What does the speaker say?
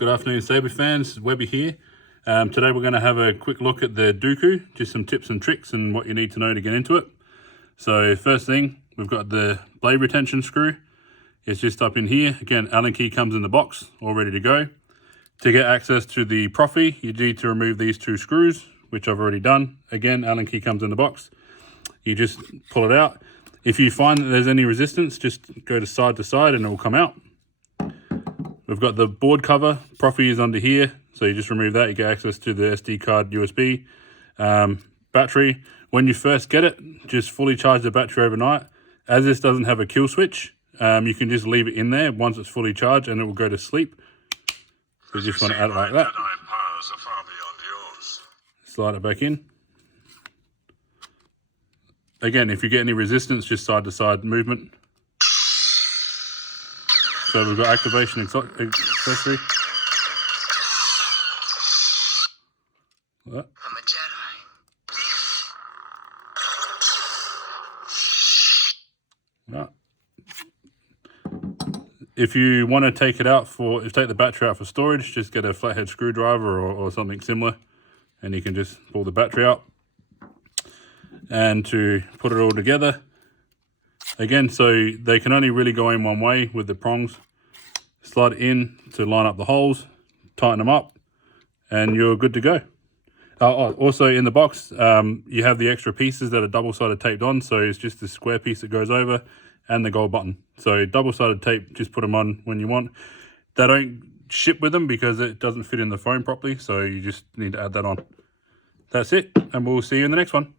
Good afternoon, Sabres fans. Webby here. Today we're going to have a quick look at the DukeV, just some tips and tricks and what you need to know to get into it. So first thing, we've got the blade retention screw. It's just up in here. Again, Allen key comes in the box, all ready to go. To get access to the Profi, you need to remove these two screws, which I've already done. Again, Allen key comes in the box. You just pull it out. If you find that there's any resistance, just go to side and it will come out. We've got the board cover. Profi is under here, so you just remove that. You get access to the SD card USB. Battery, when you first get it, just fully charge the battery overnight. As this doesn't have a kill switch, you can just leave it in there once it's fully charged and it will go to sleep. So you just want to add it like that. Slide it back in. Again, if you get any resistance, just side to side movement. So we've got activation accessory. Like that. I'm a Jedi. Right. If you want to take the battery out for storage, just get a flathead screwdriver or something similar, and you can just pull the battery out. And to put it all together, again, so they can only really go in one way with the prongs. Slide it in to line up the holes, tighten them up, and you're good to go. Also in the box, you have the extra pieces that are double-sided taped on, so it's just the square piece that goes over and the gold button. So double-sided tape, just put them on when you want. They don't ship with them because it doesn't fit in the phone properly, so you just need to add that on. That's it, and we'll see you in the next one.